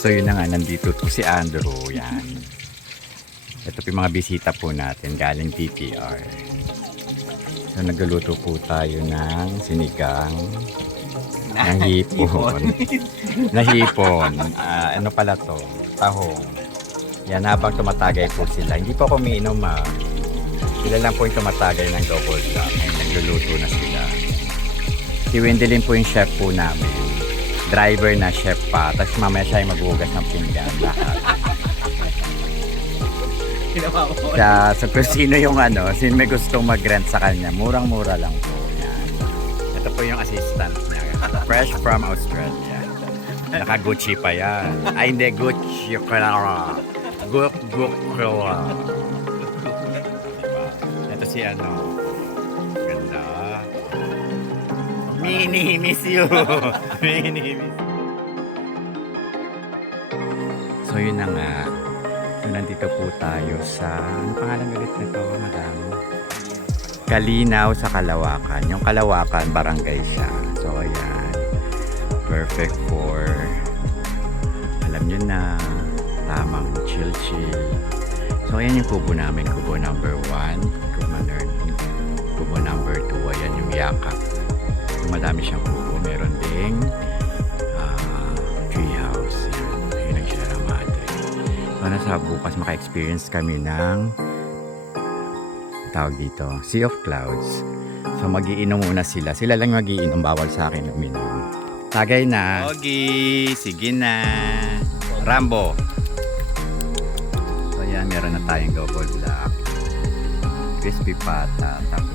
So yun na nga, nandito po si Andrew. Yan. Ito po yung mga bisita po natin galing TTR. So nagluluto po tayo ng sinigang ng hipon. Na hipon. Ano pala to? Tahong. Yan, habang tumatagay po sila. Hindi po ako umiinom sila lang po yung tumatagay ng double black. Ay, nagluluto na sila. Si Wendelin po yung chef po namin. Driver na chef pa. Tapos mamaya siya yung maghugas ng pinggan. Lahat. Kaya so kung sino yung sino may gustong mag-rent sa kanya, murang-mura lang po. Yan. Ito po yung assistant niya. Fresh from Australia. Naka-Gucci pa yan. Ay hindi, Gucci. Gucci. Ito si ganda. Mini miss you. Mini miss. So yun na nga. So nandito po tayo sa ano pangalan ulit nito, madam? Kalinaw sa Kalawakan. Yung Kalawakan barangay siya. So ayan. Perfect for alam nyo na tamang chill. So ayan yung kubo namin. Kubo number 1. Kubo number 2. Ayan yung yakap. Madami siyang kubo. Meron ding tree house. Yun ang Sierra Madre. So nasa bukas maka-experience kami ng tawag dito, Sea of Clouds. So magiinom muna sila. Sila lang magiinom. Bawal sa akin uminom. Tagay na. Ogi, sige na. Rambo. So yan, meron na tayong double black. Crispy pata. Tapos